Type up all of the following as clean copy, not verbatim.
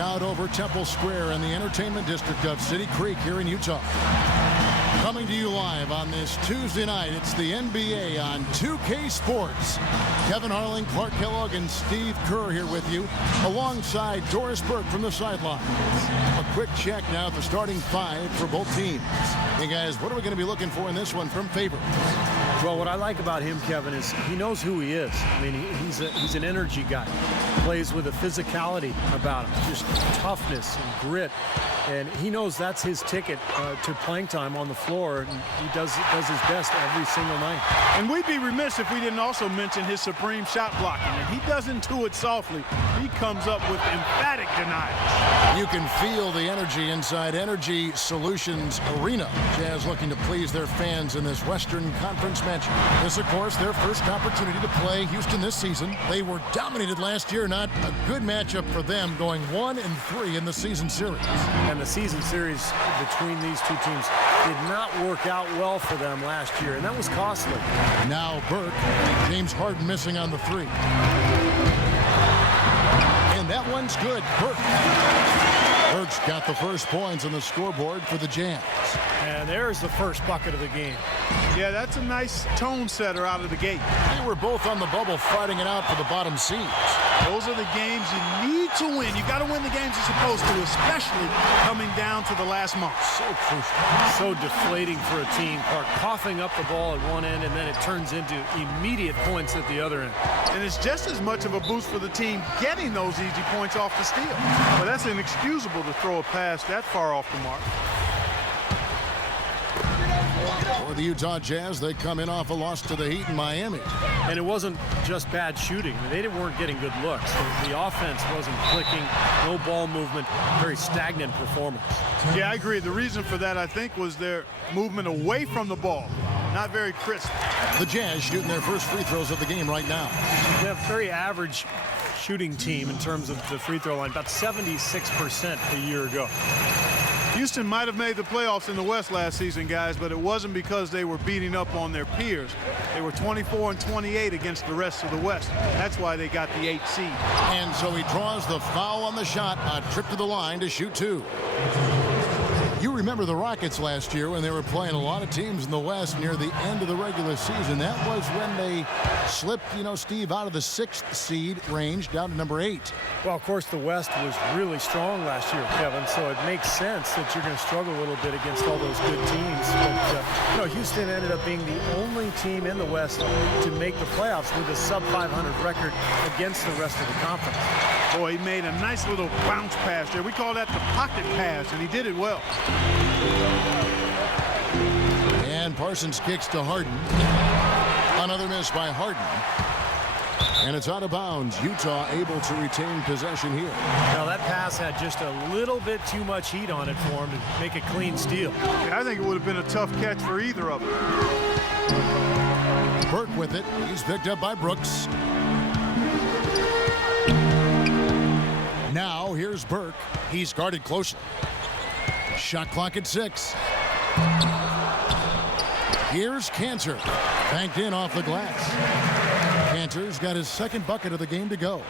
out over Temple Square in the entertainment district of City Creek here in Utah. Coming to you live on this Tuesday night, it's the NBA on 2K Sports. Kevin Harlan, Clark Kellogg, and Steve Kerr here with you, alongside Doris Burke from the sidelines. A quick check now at the starting five for both teams. Hey guys, what are we going to be looking for in this one from Favors? Well, what I like about him, Kevin, is he knows who he is. I mean, he's an energy guy. Plays with a physicality about him, just toughness and grit. And he knows that's his ticket to playing time on the floor, and he does his best every single night. And we'd be remiss if we didn't also mention his supreme shot blocking. And he doesn't do it softly. He comes up with emphatic denials. You can feel the energy inside Energy Solutions Arena. Jazz looking to please their fans in this Western Conference matchup. This, of course, their first opportunity to play Houston this season. They were dominated last year. Not a good matchup for them, going 1-3 in the season series. And the season series between these two teams did not work out well for them last year, and that was costly. Now Burke, James Harden missing on the three. And that one's good. Burke's got the first points on the scoreboard for the Jazz. And there's the first bucket of the game. Yeah, that's a nice tone setter out of the gate. They were both on the bubble fighting it out for the bottom seeds. Those are the games you need to win. You got to win the games you're supposed to, especially coming down to the last month. So crucial. So deflating for a team. Clark coughing up the ball at one end, and then it turns into immediate points at the other end. And it's just as much of a boost for the team getting those easy points off the steal. But that's inexcusable to throw a pass that far off the mark. For the Utah Jazz, they come in off a loss to the Heat in Miami. And it wasn't just bad shooting. I mean, they weren't getting good looks. The offense wasn't clicking, no ball movement, very stagnant performance. Yeah, I agree. The reason for that, I think, was their movement away from the ball. Not very crisp. The Jazz shooting their first free throws of the game right now. They have a very average shooting team in terms of the free throw line, about 76% a year ago. Houston might have made the playoffs in the West last season, guys, but it wasn't because they were beating up on their peers. They were 24-28 against the rest of the West. That's why they got the 8th seed. And so he draws the foul on the shot, a trip to the line to shoot two. You remember the Rockets last year when they were playing a lot of teams in the West near the end of the regular season. That was when they slipped, Steve, out of the 6th seed range down to number 8. Well, of course, the West was really strong last year, Kevin, so it makes sense that you're going to struggle a little bit against all those good teams. But, Houston ended up being the only team in the West to make the playoffs with a sub-500 record against the rest of the conference. Boy, he made a nice little bounce pass there. We call that the pocket pass, and he did it well. And Parsons kicks to Harden. Another miss by Harden. And it's out of bounds. Utah able to retain possession here. Now that pass had just a little bit too much heat on it for him to make a clean steal. Yeah, I think it would have been a tough catch for either of them. Burke with it. He's picked up by Brooks. Now here's Burke. He's guarded closely. Shot clock at 6. Here's Cantor. Banked in off the glass. Cantor's got his second bucket of the game to go.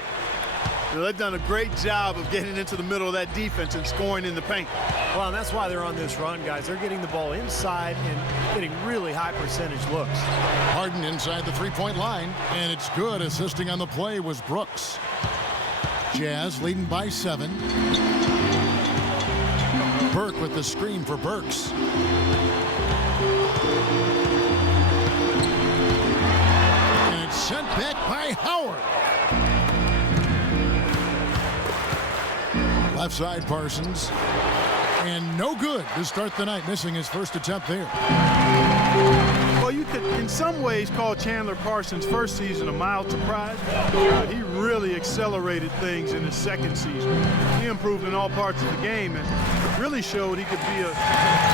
They've done a great job of getting into the middle of that defense and scoring in the paint. Well, and that's why they're on this run, guys. They're getting the ball inside and getting really high percentage looks. Harden inside the three-point line, and it's good. Assisting on the play was Brooks. Jazz leading by 7. Burke with the screen for Burks. And it's sent back by Howard. Left side Parsons. And no good to start the night, missing his first attempt there. Well, you could, in some ways, call Chandler Parsons' first season a mild surprise, but he really accelerated things in his second season. He improved in all parts of the game and really showed he could be a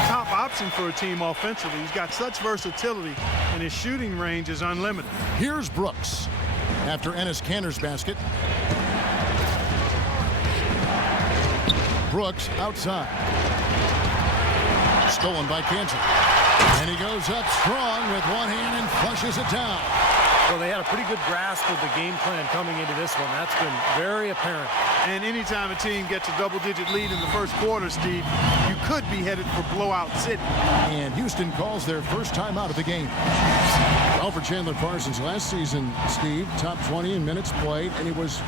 top option for a team offensively. He's got such versatility, and his shooting range is unlimited. Here's Brooks after Enes Kanter's basket. Brooks outside. Stolen by Kanter. And he goes up strong with one hand and flushes it down. Well, they had a pretty good grasp of the game plan coming into this one. That's been very apparent. And anytime a team gets a double-digit lead in the first quarter, Steve, you could be headed for blowout city. And Houston calls their first time out of the game. Well, for Chandler Parsons last season, Steve, top 20 in minutes played, and he was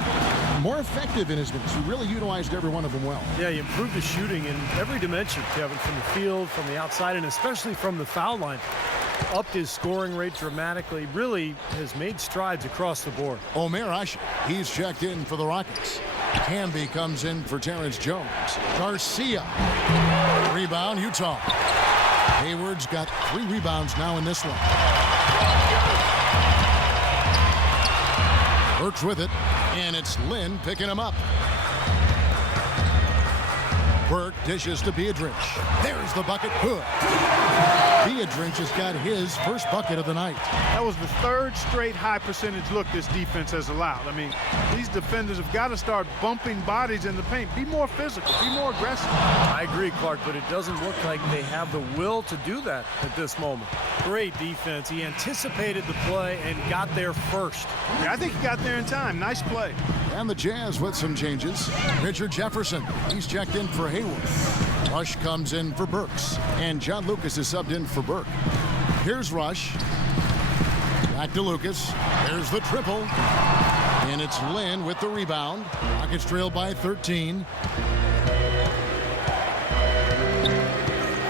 more effective in his minutes. He really utilized every one of them well. Yeah, he improved his shooting in every dimension, Kevin, from the field, from the outside, and especially from the foul line. Upped his scoring rate dramatically, really has made strides across the board. Omer Asher, he's checked in for the Rockets. Camby comes in for Terrence Jones. Garcia, rebound, Utah. Hayward's got 3 rebounds now in this one. Burks with it, and it's Lynn picking him up. Burke dishes to Biedrins. There's the bucket. Good. Biedrins has got his first bucket of the night. That was the 3rd straight high percentage look this defense has allowed. I mean, these defenders have got to start bumping bodies in the paint. Be more physical. Be more aggressive. I agree, Clark, but it doesn't look like they have the will to do that at this moment. Great defense. He anticipated the play and got there first. Yeah, I think he got there in time. Nice play. And the Jazz with some changes. Richard Jefferson, he's checked in for Hayward. Rush comes in for Burks, and John Lucas is subbed in for Burke. Here's Rush. Back to Lucas. There's the triple. And it's Lynn with the rebound. Rockets trail by 13.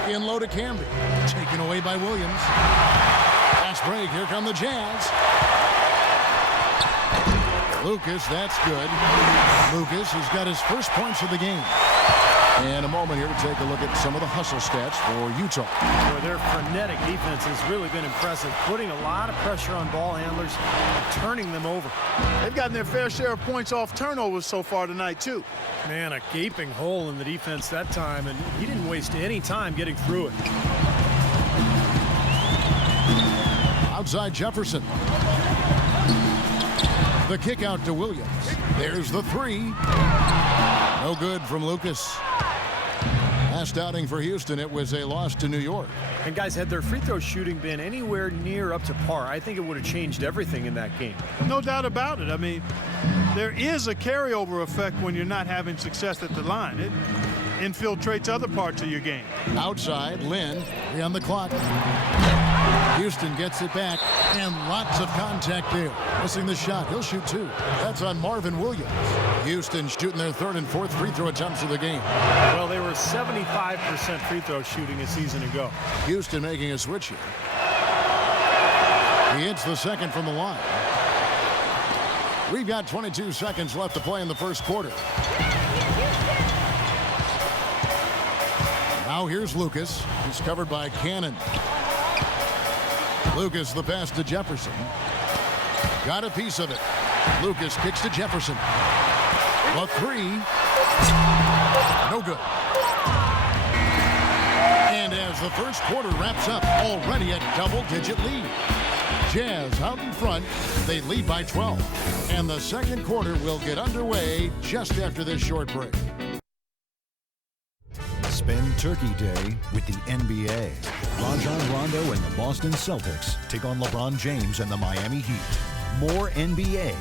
In low to Camby. Taken away by Williams. Fast break. Here come the Jazz. Lucas, that's good. Lucas has got his first points of the game. And a moment here to take a look at some of the hustle stats for Utah. Boy, their frenetic defense has really been impressive, putting a lot of pressure on ball handlers and turning them over. They've gotten their fair share of points off turnovers so far tonight, too. Man, a gaping hole in the defense that time, and he didn't waste any time getting through it. Outside Jefferson. The kick out to Williams. There's the 3. No good from Lucas. Last outing for Houston, it was a loss to New York. And guys, had their free throw shooting been anywhere near up to par, I think it would have changed everything in that game. No doubt about it. I mean, there is a carryover effect when you're not having success at the line. It infiltrates other parts of your game. Outside, Lynn, 3 on the clock. Houston gets it back, and lots of contact there. Missing the shot. He'll shoot 2. That's on Marvin Williams. Houston shooting their 3rd and 4th free throw attempts of the game. Well, they were 75% free throw shooting a season ago. Houston making a switch here. He hits the 2nd from the line. We've got 22 seconds left to play in the first quarter. Now here's Lucas. He's covered by Cannon. Lucas, the pass to Jefferson. Got a piece of it. Lucas kicks to Jefferson. A 3. No good. And as the first quarter wraps up, already a double-digit lead. Jazz out in front. They lead by 12. And the second quarter will get underway just after this short break. Spend Turkey Day with the NBA. Rajon Rondo and the Boston Celtics take on LeBron James and the Miami Heat. More NBA.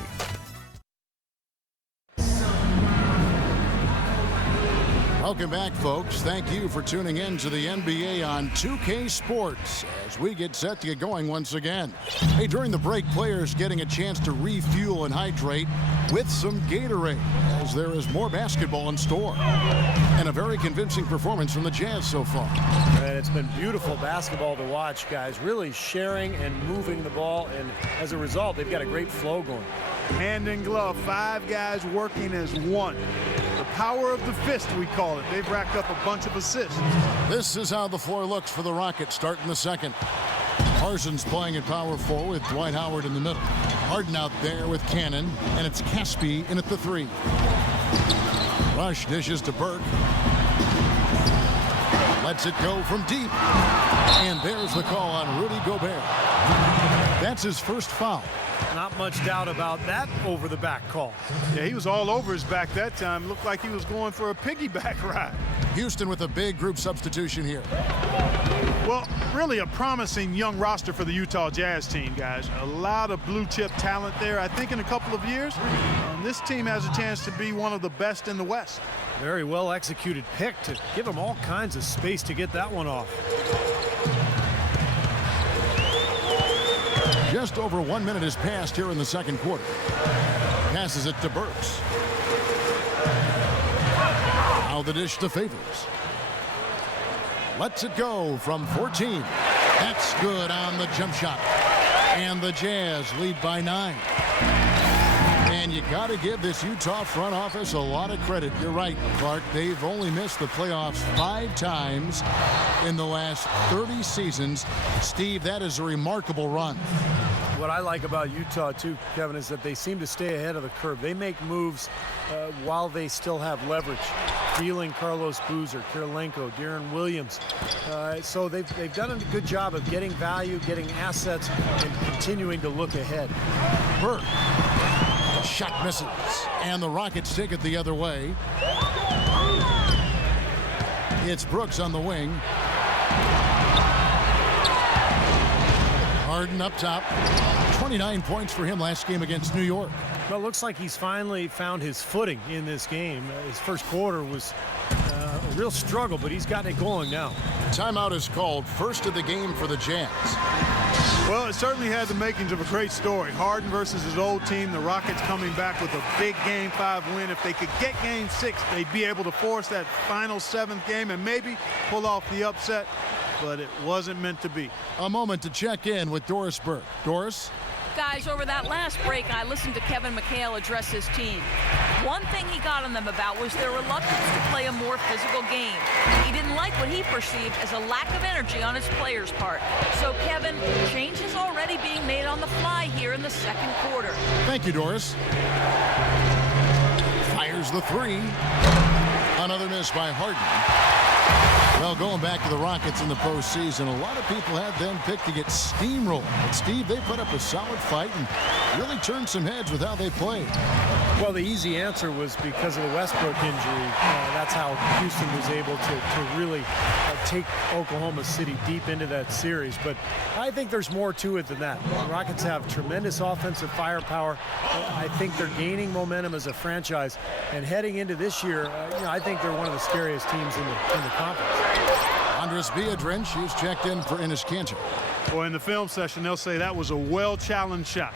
Welcome back, folks. Thank you for tuning in to the NBA on 2K Sports as we get set to get going once again. Hey, during the break, players getting a chance to refuel and hydrate with some Gatorade as there is more basketball in store. And a very convincing performance from the Jazz so far. And it's been beautiful basketball to watch, guys. Really sharing and moving the ball, and as a result, they've got a great flow going. Hand in glove, 5 guys working as one. The power of the fist, we call it. They've racked up a bunch of assists. This is how the floor looks for the Rockets starting the second. Parsons playing at power forward with Dwight Howard in the middle. Harden out there with Cannon, and it's Caspi in at the 3. Rush dishes to Burke. Lets it go from deep. And there's the call on Rudy Gobert. That's his first foul. Not much doubt about that over-the-back call. Yeah, he was all over his back that time. Looked like he was going for a piggyback ride. Houston with a big group substitution here. Well, really a promising young roster for the Utah Jazz team, guys. A lot of blue-chip talent there. I think in a couple of years, this team has a chance to be one of the best in the West. Very well executed pick to give him all kinds of space to get that one off. Just over 1 minute has passed here in the second quarter. Passes it to Burks. Now the dish to Favors. Lets it go from 14. That's good on the jump shot. And the Jazz lead by 9. And you got to give this Utah front office a lot of credit. You're right, Clark. They've only missed the playoffs 5 times in the last 30 seasons. Steve, that is a remarkable run. What I like about Utah, too, Kevin, is that they seem to stay ahead of the curve. They make moves while they still have leverage. Dealing Carlos Boozer, Kirilenko, Deron Williams. So they've done a good job of getting value, getting assets, and continuing to look ahead. Burke. Shot misses. And the Rockets take it the other way. It's Brooks on the wing. Harden up top. 29 points for him last game against New York. Well, it looks like he's finally found his footing in this game. His first quarter was a real struggle, but he's gotten it going now. Timeout is called. First of the game for the Jazz. Well, it certainly had the makings of a great story. Harden versus his old team. The Rockets coming back with a big Game 5 win. If they could get Game 6, they'd be able to force that final 7th game and maybe pull off the upset. But it wasn't meant to be. A moment to check in with Doris Burke. Doris? Guys, over that last break, I listened to Kevin McHale address his team. One thing he got on them about was their reluctance to play a more physical game. He didn't like what he perceived as a lack of energy on his players' part. So, Kevin, change is already being made on the fly here in the second quarter. Thank you, Doris. Fires the 3. Another miss by Harden. Well, going back to the Rockets in the postseason, a lot of people had them picked to get steamrolled. But, Steve, they put up a solid fight and really turned some heads with how they played. Well, the easy answer was because of the Westbrook injury. That's how Houston was able to really take Oklahoma City deep into that series. But I think there's more to it than that. The Rockets have tremendous offensive firepower. I think they're gaining momentum as a franchise. And heading into this year, I think they're one of the scariest teams in the conference. Andres Biedrins, she's checked in for Enes Kanter. Well, in the film session, they'll say that was a well-challenged shot.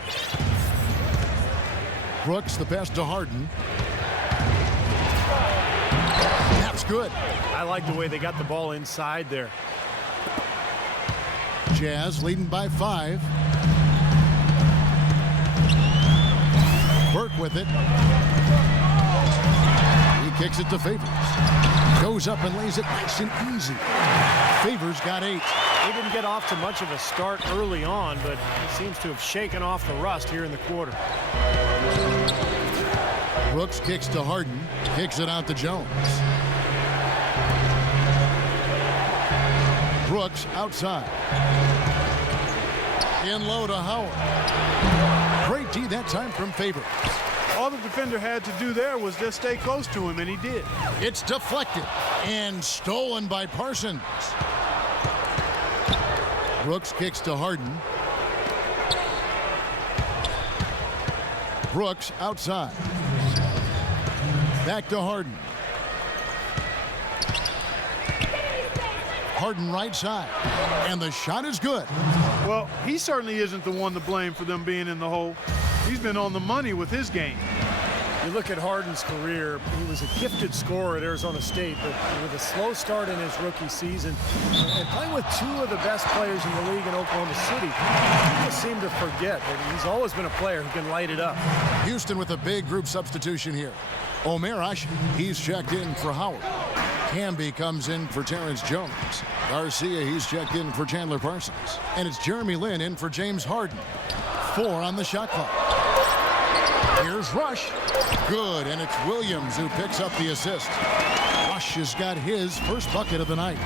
Brooks, the pass to Harden. That's good. I like the way they got the ball inside there. Jazz leading by 5. Burke with it. He kicks it to Favors. Goes up and lays it nice and easy. Favors got 8. They didn't get off to much of a start early on, but he seems to have shaken off the rust here in the quarter. Brooks kicks to Harden. Kicks it out to Jones. Brooks outside. In low to Howard. Great D that time from Favors. All the defender had to do there was just stay close to him, and he did. It's deflected and stolen by Parsons. Brooks kicks to Harden. Brooks outside. Back to Harden. Harden right side. And the shot is good. Well, he certainly isn't the one to blame for them being in the hole. He's been on the money with his game. You look at Harden's career, he was a gifted scorer at Arizona State, but with a slow start in his rookie season and playing with 2 of the best players in the league in Oklahoma City, people seem to forget that he's always been a player who can light it up. Houston with a big group substitution here. Omer Ashe, he's checked in for Howard. Camby comes in for Terrence Jones. Garcia, he's checked in for Chandler Parsons. And it's Jeremy Lin in for James Harden. 4 on the shot clock. Here's Rush. Good, and it's Williams who picks up the assist. Rush has got his first bucket of the night.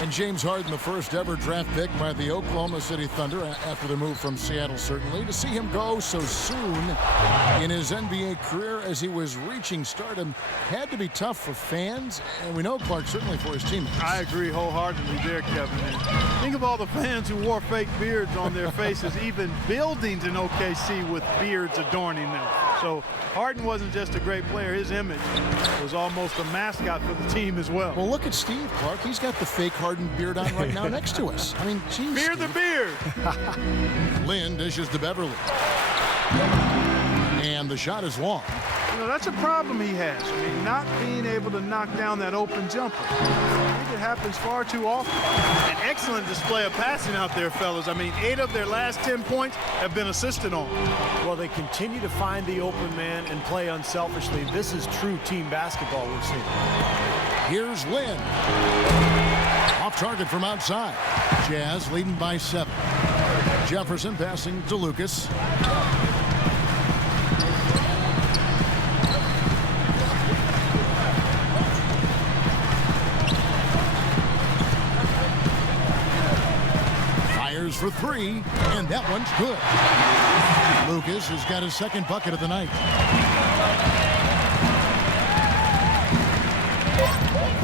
And And James Harden, the first ever draft pick by the Oklahoma City Thunder after the move from Seattle, certainly. To see him go so soon in his NBA career as he was reaching stardom had to be tough for fans, and we know, Clark, certainly for his teammates. I agree wholeheartedly there, Kevin. And think of all the fans who wore fake beards on their faces, even buildings in OKC with beards adorning them. So Harden wasn't just a great player. His image was almost a mascot for the team as well. Well, look at Steve, Clark. He's got the fake Harden beard on right now next to us. I mean, geez, Fear the beard. Lynn dishes to Beverly. And the shot is long. You know, that's a problem he has. I mean, not being able to knock down that open jumper. I think it happens far too often. An excellent display of passing out there, fellas. I mean, 8 of their last 10 points have been assisted on. Well, they continue to find the open man and play unselfishly. This is true team basketball we're seeing. Here's Lynn. Off target from outside. Jazz leading by 7. Jefferson passing to Lucas. Fires for 3, and that one's good. Lucas has got his second bucket of the night.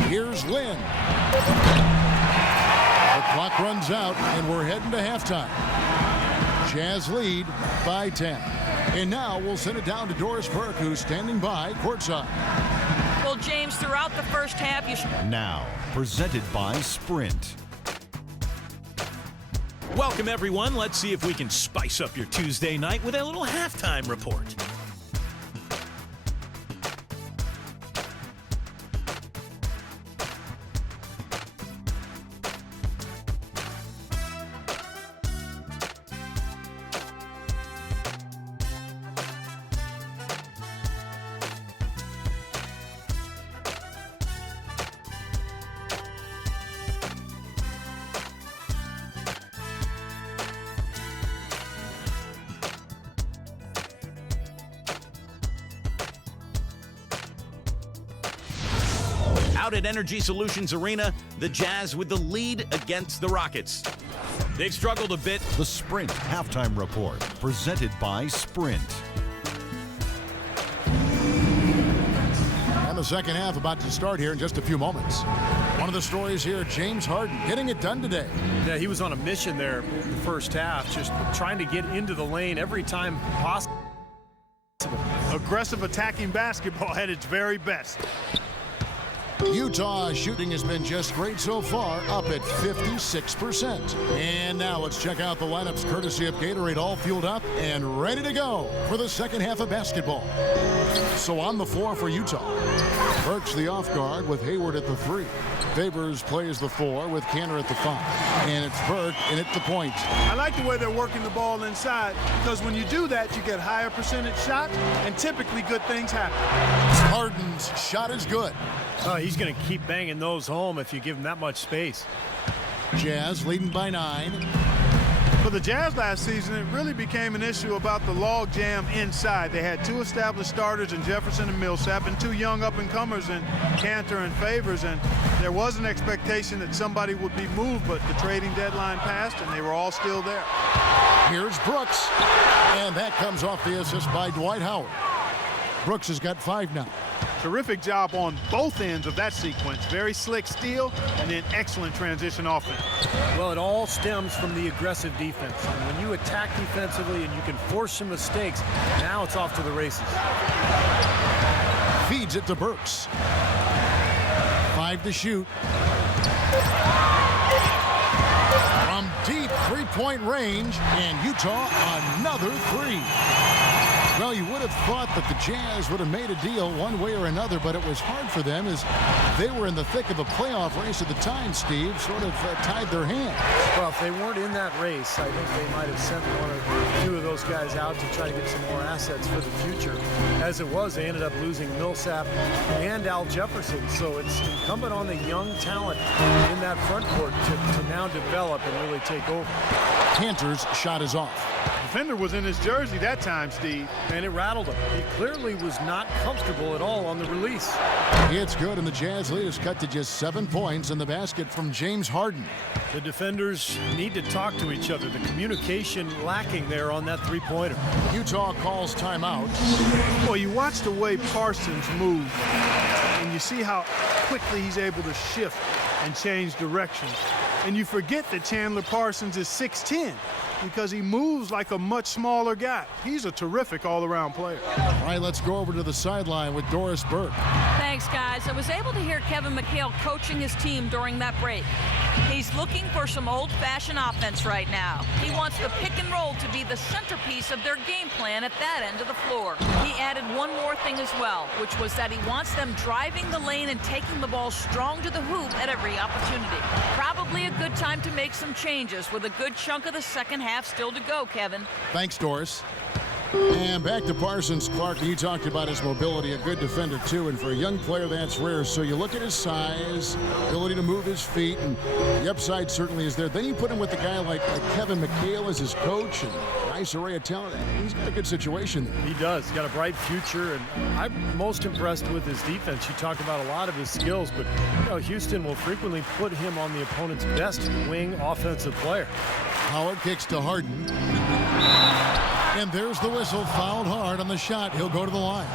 Here's Lynn. The clock runs out, and we're heading to halftime. Jazz lead by 10. And now we'll send it down to Doris Burke, who's standing by courtside. Well, James, throughout the first half, Now, presented by Sprint. Welcome, everyone. Let's see if we can spice up your Tuesday night with a little halftime report. Out at Energy Solutions Arena, the Jazz with the lead against the Rockets. They've struggled a bit. The Sprint Halftime Report, presented by Sprint. And the second half about to start here in just a few moments. One of the stories here, James Harden getting it done today. Yeah, he was on a mission there the first half, just trying to get into the lane every time possible. Aggressive attacking basketball at its very best. Utah shooting has been just great so far, up at 56%. And now let's check out the lineups courtesy of Gatorade, all fueled up and ready to go for the second half of basketball. So on the floor for Utah, Burks the off guard with Hayward at the 3. Favors plays the 4 with Kanter at the 5. And it's Burke in at the point. I like the way they're working the ball inside, because when you do that, you get higher percentage shots, and typically good things happen. Harden's shot is good. He's going to keep banging those home if you give him that much space. Jazz leading by 9. For the Jazz last season, it really became an issue about the log jam inside. They had 2 established starters in Jefferson and Millsap, and 2 young up-and-comers in Kanter and Favors, and there was an expectation that somebody would be moved, but the trading deadline passed, and they were all still there. Here's Brooks, and that comes off the assist by Dwight Howard. Brooks has got 5 now. Terrific job on both ends of that sequence. Very slick steal and then excellent transition offense. Well, it all stems from the aggressive defense. And when you attack defensively and you can force some mistakes, now it's off to the races. Feeds it to Burks. 5 to shoot. From deep three-point range, and Utah another 3. Well, you would have thought that the Jazz would have made a deal one way or another, but it was hard for them as they were in the thick of a playoff race at the time, Steve, sort of tied their hands. Well, if they weren't in that race, I think they might have sent 1 or 2 of those guys out to try to get some more assets for the future. As it was, they ended up losing Millsap and Al Jefferson, so it's incumbent on the young talent in that front court to now develop and really take over. Kanter's shot is off. Defender was in his jersey that time, Steve. And it rattled him. He clearly was not comfortable at all on the release. It's good, and the Jazz lead is cut to just 7 points in the basket from James Harden. The defenders need to talk to each other. The communication lacking there on that three-pointer. Utah calls timeout. Well, you watch the way Parsons moves, and you see how quickly he's able to shift and change direction. And you forget that Chandler Parsons is 6'10", because he moves like a much smaller guy. He's a terrific all-around player. All right, let's go over to the sideline with Doris Burke. Thanks, guys. I was able to hear Kevin McHale coaching his team during that break. He's looking for some old-fashioned offense right now. He wants the pick and roll to be the centerpiece of their game plan at that end of the floor. He added one more thing as well, which was that he wants them driving the lane and taking the ball strong to the hoop at every opportunity. Probably a good time to make some changes with a good chunk of the second half still to go, Kevin. Thanks, Doris. And back to Parsons. Clark, you talked about his mobility, a good defender too, and for a young player that's rare. So you look at his size, ability to move his feet, and the upside certainly is there. Then you put him with a guy like Kevin McHale as his coach, and a nice array of talent. He's got a good situation there. He does. He's got a bright future, and I'm most impressed with his defense. You talk about a lot of his skills, but Houston will frequently put him on the opponent's best wing offensive player. Howard kicks to Harden. And there's the whistle, fouled hard on the shot. He'll go to the line.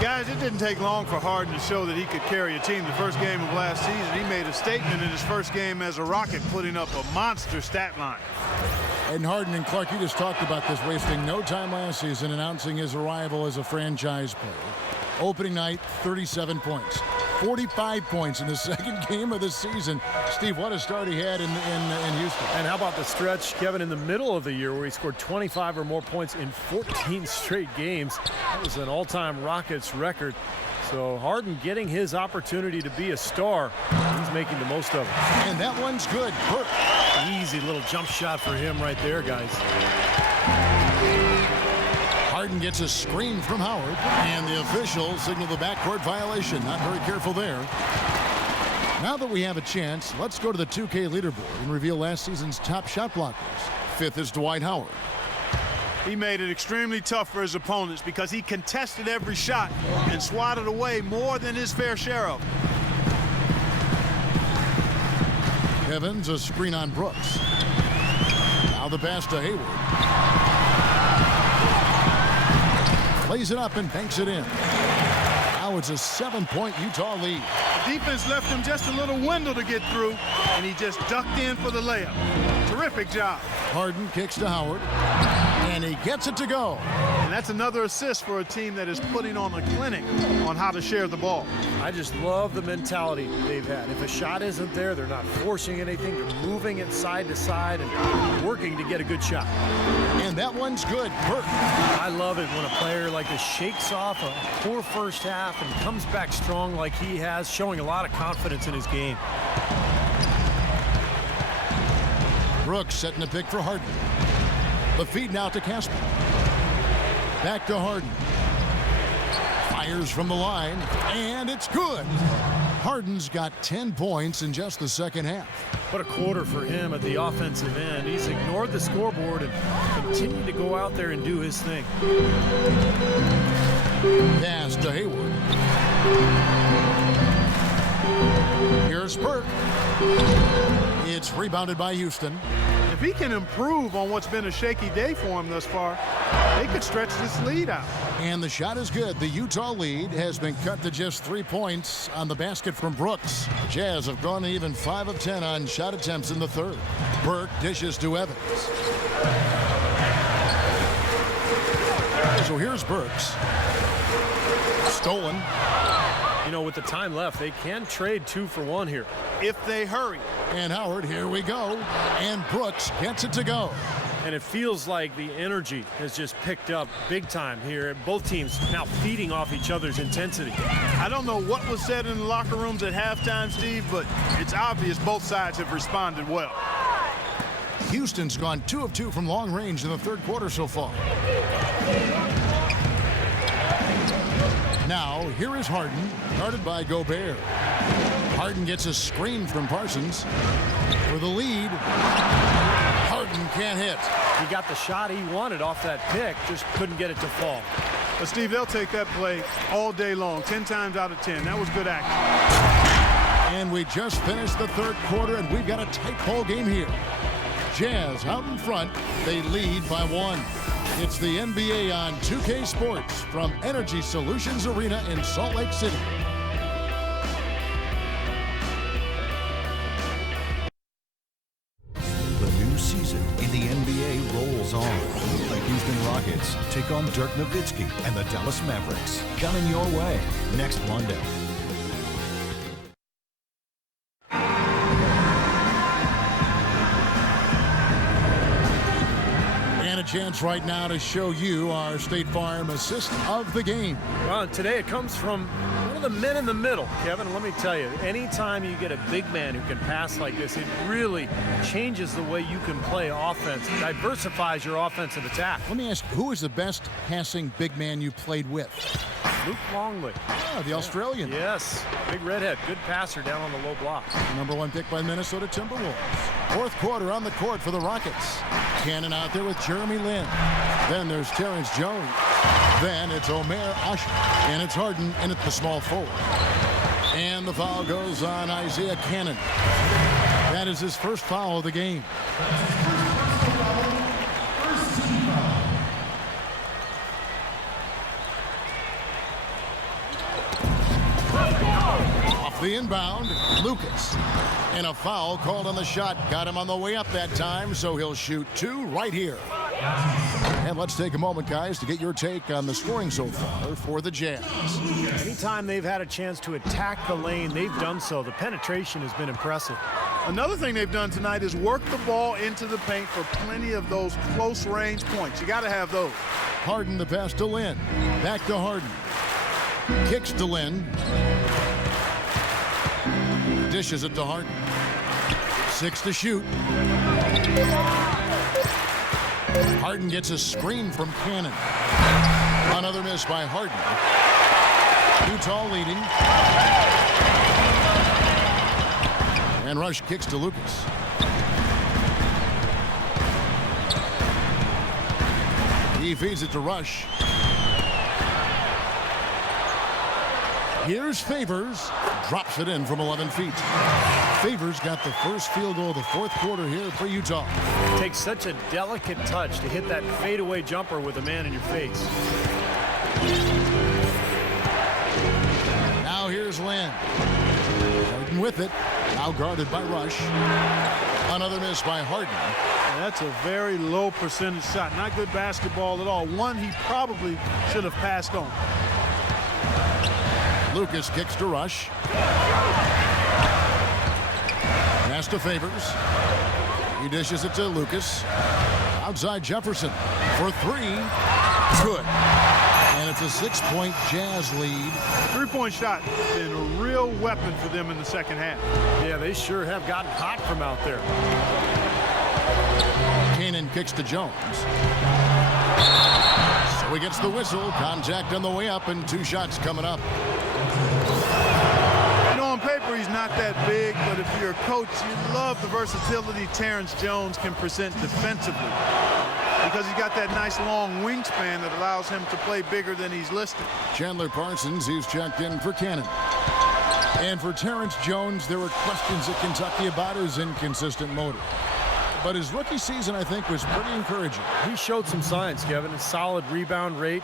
Guys, it didn't take long for Harden to show that he could carry a team. The first game of last season, he made a statement in his first game as a Rocket, putting up a monster stat line. And Harden and Clark, you just talked about this, wasting no time last season announcing his arrival as a franchise player. Opening night, 37 points. 45 points in the second game of the season. Steve, what a start he had in Houston. And how about the stretch, Kevin, in the middle of the year where he scored 25 or more points in 14 straight games? That was an all-time Rockets record. So Harden getting his opportunity to be a star. He's making the most of it. And that one's good. Burke. Easy little jump shot for him right there, guys. Harden gets a screen from Howard, and the officials signal the backcourt violation. Not very careful there. Now that we have a chance, let's go to the 2K leaderboard and reveal last season's top shot blockers. Fifth is Dwight Howard. He made it extremely tough for his opponents because he contested every shot and swatted away more than his fair share of. Evans, a screen on Brooks. Now the pass to Hayward. Lays it up and banks it in. Now it's a 7-point Utah lead. The defense left him just a little window to get through, and he just ducked in for the layup. Terrific job. Harden kicks to Howard, and he gets it to go. And that's another assist for a team that is putting on a clinic on how to share the ball. I just love the mentality they've had. If a shot isn't there, they're not forcing anything. They're moving it side to side and working to get a good shot. And that one's good. Burke. I love it when a player like this shakes off a poor first half and comes back strong like he has, showing a lot of confidence in his game. Brooks setting the pick for Harden. The feed now to Casper. Back to Harden. Fires from the line, and it's good. Harden's got 10 points in just the second half. What a quarter for him at the offensive end. He's ignored the scoreboard and continued to go out there and do his thing. Pass to Hayward. Here's Burke. It's rebounded by Houston. If he can improve on what's been a shaky day for him thus far, they could stretch this lead out. And the shot is good. The Utah lead has been cut to just 3 points on the basket from Brooks. The Jazz have gone even 5 of 10 on shot attempts in the third. Burke dishes to Evans. So here's Burks. Stolen. You know, with the time left, they can trade 2 for 1 here. If they hurry. And Howard, here we go. And Brooks gets it to go. And it feels like the energy has just picked up big time here. Both teams now feeding off each other's intensity. I don't know what was said in the locker rooms at halftime, Steve, but it's obvious both sides have responded well. Houston's gone 2 of 2 from long range in the third quarter so far. Now, here is Harden, guarded by Gobert. Harden gets a screen from Parsons for the lead. Harden Harden can't hit. He got the shot he wanted off that pick, just couldn't get it to fall. But Steve, they'll take that play all day long, 10 times out of 10. That was good action. And we just finished the third quarter, and we've got a tight ball game here. Jazz out in front. They lead by 1. It's the NBA on 2K Sports from Energy Solutions Arena in Salt Lake City. The new season in the NBA rolls on. The Houston Rockets take on Dirk Nowitzki and the Dallas Mavericks. Coming your way next Monday. And a chance right now to show you our State Farm assist of the game. Well, today it comes from one of the men in the middle, Kevin. Let me tell you, anytime you get a big man who can pass like this, it really changes the way you can play offense. It diversifies your offensive attack. Let me ask, who is the best passing big man you played with? Luke Longley. Ah, the Australian. Yes, big redhead, good passer down on the low block. Number 1 pick by Minnesota Timberwolves. Fourth quarter on the court for the Rockets. Cannon out there with Jeremy Lin. Then there's Terrence Jones. Then it's Omer Usher. And it's Harden in at the small forward. And the foul goes on Isaiah Cannon. That is his first foul of the game. Off the inbound, Lucas. And a foul called on the shot. Got him on the way up that time, so he'll shoot 2 right here. And let's take a moment, guys, to get your take on the scoring so far for the Jazz. Anytime they've had a chance to attack the lane, they've done so. The penetration has been impressive. Another thing they've done tonight is work the ball into the paint for plenty of those close-range points. You got to have those. Harden the pass to Lin. Back to Harden. Kicks to Lin. Dishes it to Harden. 6 to shoot. Harden gets a screen from Cannon. Another miss by Harden. Utah leading. And Rush kicks to Lucas. He feeds it to Rush. Here's Favors. Drops it in from 11 feet. Favors got the first field goal of the fourth quarter here for Utah. It takes such a delicate touch to hit that fadeaway jumper with a man in your face. Now here's Lin. Harden with it. Now guarded by Rush. Another miss by Harden. And that's a very low percentage shot. Not good basketball at all. One he probably should have passed on. Lucas kicks to Rush. Pass to Favors. He dishes it to Lucas. Outside Jefferson for 3. Good. And it's a 6-point Jazz lead. 3-point shot has been a real weapon for them in the second half. Yeah, they sure have gotten hot from out there. Cannon kicks to Jones. So he gets the whistle. Contact on the way up and 2 shots coming up. You know, on paper, he's not that big, but if you're a coach, you love the versatility Terrence Jones can present defensively because he's got that nice long wingspan that allows him to play bigger than he's listed. Chandler Parsons, he's checked in for Cannon. And for Terrence Jones, there were questions at Kentucky about his inconsistent motor. But his rookie season, I think, was pretty encouraging. He showed some signs, Kevin. A solid rebound rate,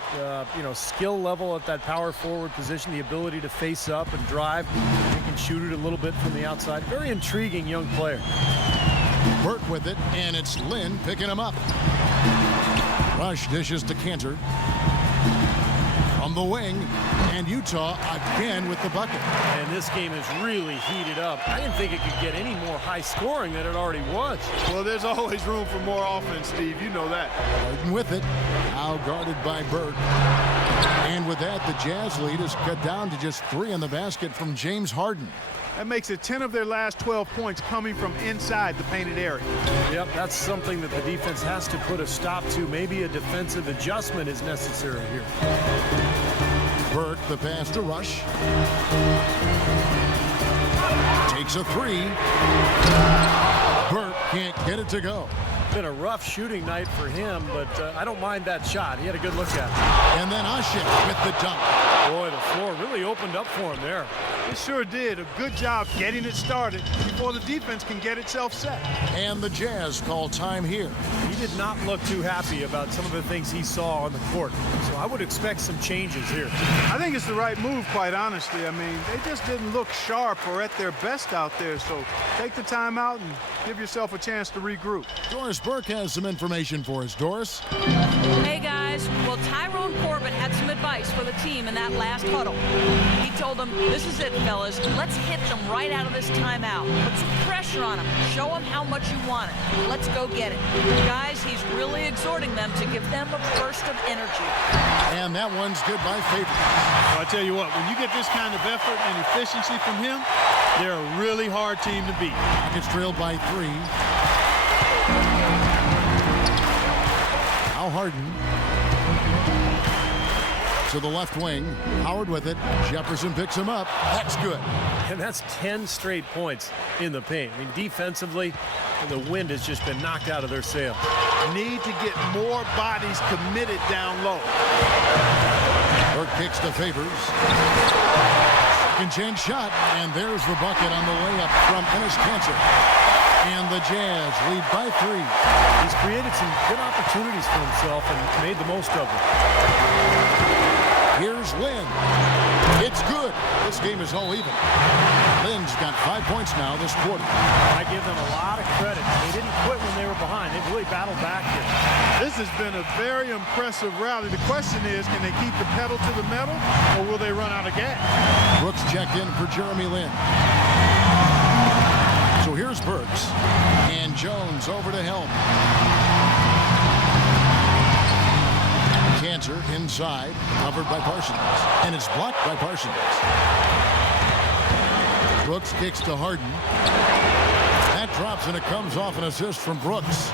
skill level at that power forward position, the ability to face up and drive. He can shoot it a little bit from the outside. Very intriguing young player. Burke with it, and it's Lin picking him up. Rush dishes to Cantor. From the wing, and Utah again with the bucket. And this game is really heated up. I didn't think it could get any more high scoring than it already was. Well, there's always room for more offense, Steve. You know that. Harden with it. Now guarded by Burke. And with that, the Jazz lead is cut down to just 3 in the basket from James Harden. That makes it 10 of their last 12 points coming from inside the painted area. Yep, that's something that the defense has to put a stop to. Maybe a defensive adjustment is necessary here. Burke, the pass to Rush. Takes a 3. Burke can't get it to go. been a rough shooting night for him, but I don't mind that shot. He had a good look at it. And then Ashe with the dunk. Boy, the floor really opened up for him there. It sure did. A good job getting it started before the defense can get itself set. And the Jazz call time here. He did not look too happy about some of the things he saw on the court. So I would expect some changes here. I think it's the right move, quite honestly. I mean, they just didn't look sharp or at their best out there. So take the time out and give yourself a chance to regroup. Doris Burke has some information for us. Doris? Hey, guys. Well, Tyrone Corbin had some advice for the team in that last huddle. He told them, this is it, fellas. Let's hit them right out of this timeout. Put some pressure on them. Show them how much you want it. Let's go get it. Guys, he's really exhorting them to give them a burst of energy. And that one's good by Favors. Well, I tell you what, when you get this kind of effort and efficiency from him, they're a really hard team to beat. Rockets trailed by 3. Al Harden to the left wing. Howard with it. Jefferson picks him up. That's good. And that's 10 straight points in the paint. I mean, defensively, the wind has just been knocked out of their sails. Need to get more bodies committed down low. Burke kicks to Favors. Second chance shot, and there's the bucket on the layup from Enes Kanter. And the Jazz lead by 3. He's created some good opportunities for himself and made the most of them. Here's Lynn. It's good. This game is all even. Lynn's got 5 points now this quarter. I give them a lot of credit. They didn't quit when they were behind. They really battled back here. This has been a very impressive rally. The question is, can they keep the pedal to the metal, or will they run out of gas? Brooks checked in for Jeremy Lin. So here's Burks. And Jones over to Helm. Kanter inside, covered by Parsons. And it's blocked by Parsons. Brooks kicks to Harden. That drops, and it comes off an assist from Brooks.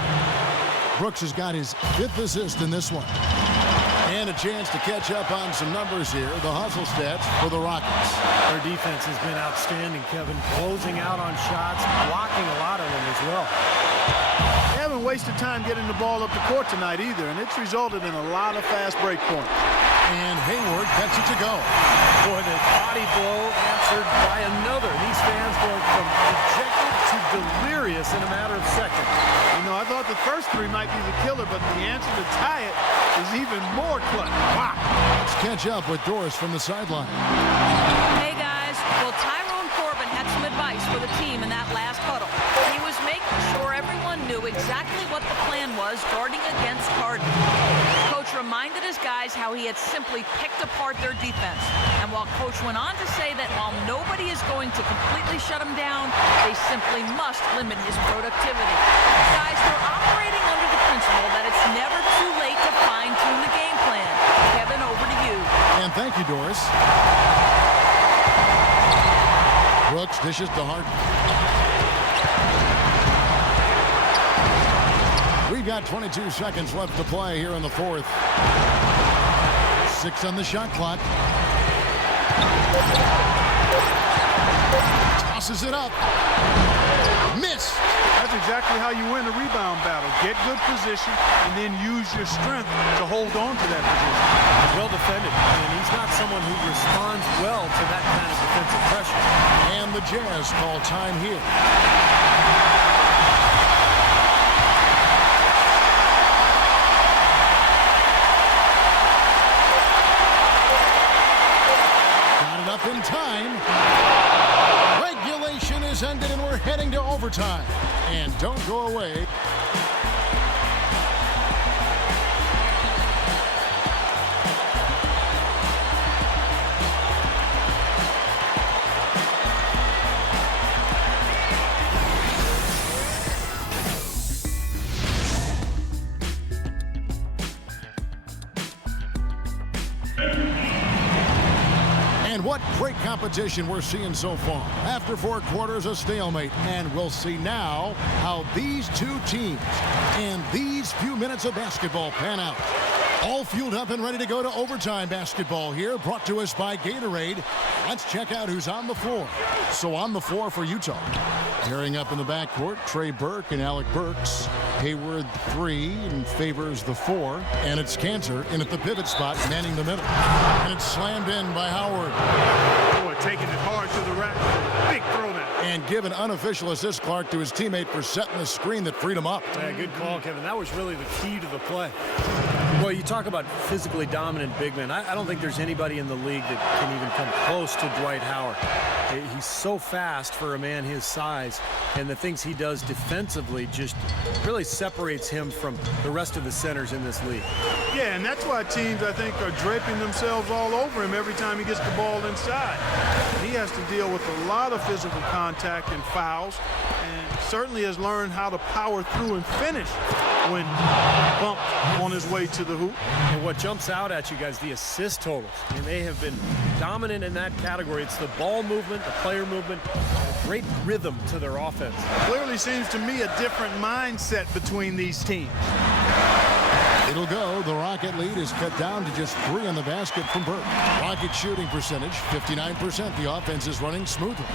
Brooks has got his 5th assist in this one. And a chance to catch up on some numbers here. The hustle stats for the Rockets. Their defense has been outstanding, Kevin. Closing out on shots, blocking a lot of them as well. They haven't wasted time getting the ball up the court tonight either, and it's resulted in a lot of fast break points. And Hayward gets it to go. Boy, the body blow answered by another. These fans going from dejected to delirious in a matter of seconds. You know, I thought the first 3 might be the killer, but the answer to tie it is even more clutch. Wow. Let's catch up with Doris from the sideline. Hey, guys. Well, Tyrone Corbin had some advice for the team in that last huddle. He was making sure everyone knew exactly what the plan was guarding against Harden. Coach reminded his guys how he had simply picked apart their defense. And while Coach went on to say that while nobody is going to completely shut him down, they simply must limit his productivity. Guys, they're operating under the principle that it's never too late to fine-tune the game plan. Kevin, over to you. And thank you, Doris. Brooks dishes to Harden. We've got 22 seconds left to play here in the 4th. 6 on the shot clock. Tosses it up. Missed. That's exactly how you win a rebound battle. Get good position and then use your strength to hold on to that position. Well defended, and he's not someone who responds well to that kind of defensive pressure. And the Jazz call time here. Up in time. Regulation is ended and we're heading to overtime. And don't go away. And what great competition we're seeing so far. After 4 quarters, a stalemate. And we'll see now how these 2 teams and these few minutes of basketball pan out. All fueled up and ready to go to overtime basketball here, brought to us by Gatorade. Let's check out who's on the floor. So on the floor for Utah, pairing up in the backcourt, Trey Burke and Alec Burks. Hayward 3 and Favors the 4. And it's Cantor in at the pivot spot, manning the middle. And it's slammed in by Howard. Boy, taking it hard to the rack. Big throw down. And give an unofficial assist, Clark, to his teammate for setting the screen that freed him up. Yeah, good call, Kevin. That was really the key to the play. Well, you talk about physically dominant big men. I don't think there's anybody in the league that can even come close to Dwight Howard. He's so fast for a man his size, and the things he does defensively just really separates him from the rest of the centers in this league. Yeah, and that's why teams, I think, are draping themselves all over him every time he gets the ball inside. He has to deal with a lot of physical contact and fouls, and certainly has learned how to power through and finish when bumped on his way to the hoop. And what jumps out at you guys, the assist totals. I mean, they have been dominant in that category. It's the ball movement, the player movement, a great rhythm to their offense. Clearly seems to me a different mindset between these teams. It'll go. The Rocket lead is cut down to just 3 on the basket from Burke. Rocket shooting percentage, 59%. The offense is running smoothly.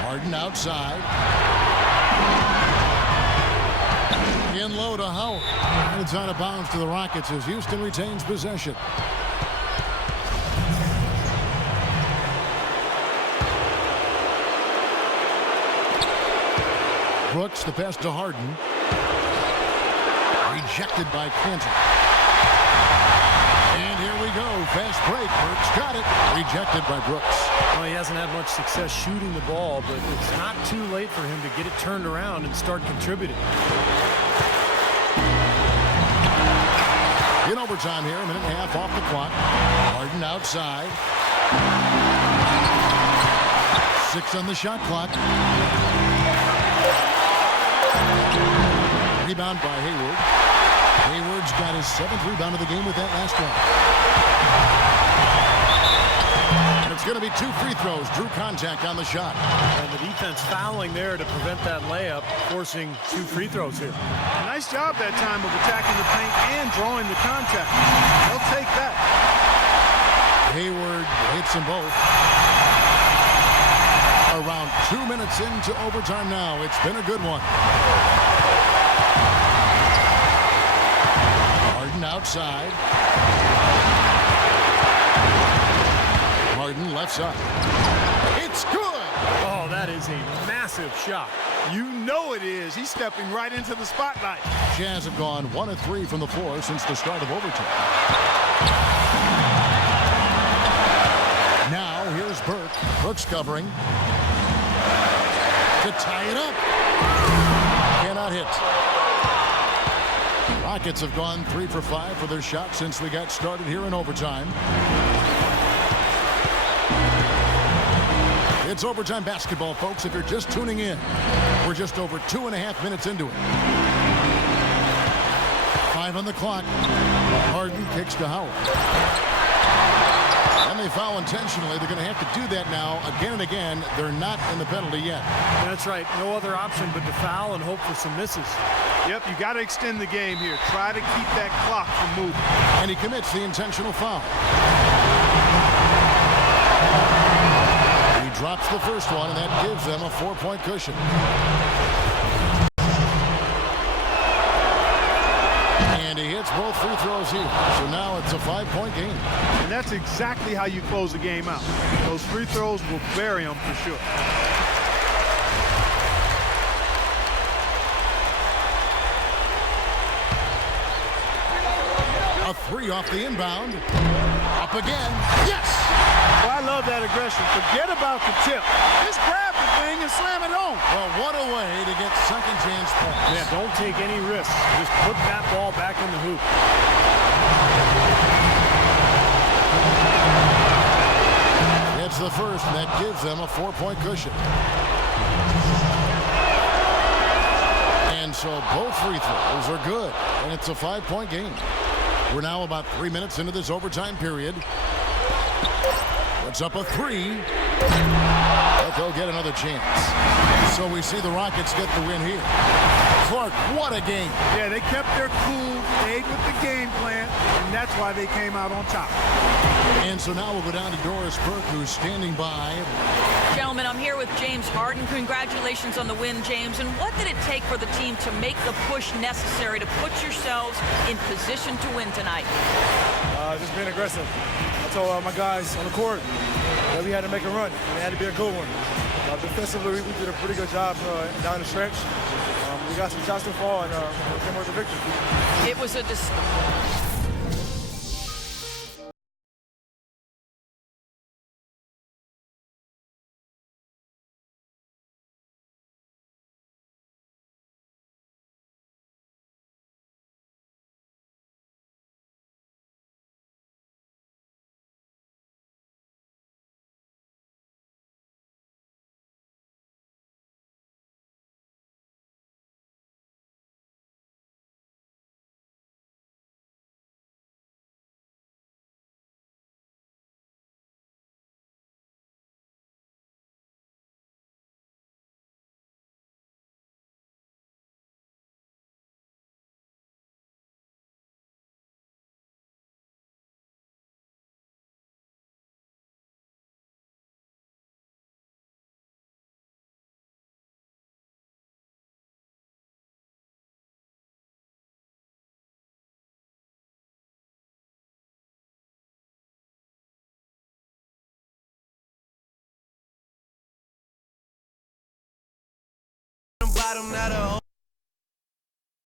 Harden outside. In low to Howard. And it's out of bounds to the Rockets as Houston retains possession. Brooks, the pass to Harden. Rejected by Cantor. And here we go. Fast break. Burks got it. Rejected by Brooks. Well, he hasn't had much success shooting the ball, but it's not too late for him to get it turned around and start contributing. In overtime here, a minute and a half off the clock. Harden outside. 6 on the shot clock. Rebound by Hayward. Hayward's got his 7th rebound of the game with that last one. And it's going to be 2 free throws. Drew contact on the shot. And the defense fouling there to prevent that layup, forcing 2 free throws here. Nice job that time of attacking the paint and drawing the contact. They'll take that. Hayward hits them both. Around 2 minutes into overtime now. It's been a good one. Harden outside. Harden left side. It's good. Oh, that is a massive shot. You know it is. He's stepping right into the spotlight. Jazz have gone 1 of 3 from the floor since the start of overtime. Now here's Burke. Brooks covering. To tie it up. Cannot hit. Rockets have gone 3 for 5 for their shot since we got started here in overtime. It's overtime basketball, folks, if you're just tuning in. We're just over 2.5 minutes into it. 5 on the clock. Harden kicks to Howard. And they foul intentionally. They're going to have to do that now again and again. They're not in the penalty yet. That's right. No other option but to foul and hope for some misses. Yep, you got to extend the game here. Try to keep that clock from moving. And he commits the intentional foul. He drops the first one, and that gives them a 4-point cushion. And he hits both free throws here. So now it's a 5-point game. And that's exactly how you close the game out. Those free throws will bury them for sure. A 3 off the inbound. Up again. Yes! Well, I love that aggression. Forget about the tip. Just grab the thing and slam it home. Well, what a way to get second chance points. Yeah, don't take any risks. Just put that ball back in the hoop. It's the first, and that gives them a 4-point cushion. And so both free throws are good, and it's a 5-point game. We're now about 3 minutes into this overtime period. The puts up a three. But they'll get another chance. So we see the Rockets get the win here. Clark, what a game. Yeah, they kept their cool, stayed with the game plan, and that's why they came out on top. And so now we'll go down to Doris Burke, who's standing by. Gentlemen, I'm here with James Harden. Congratulations on the win, James. And what did it take for the team to make the push necessary to put yourselves in position to win tonight? Just being aggressive. I told my guys on the court that we had to make a run. And it had to be a good one. Defensively, we did a pretty good job down the stretch. We got some shots to fall and we came with the victory. It was a Bottom, not a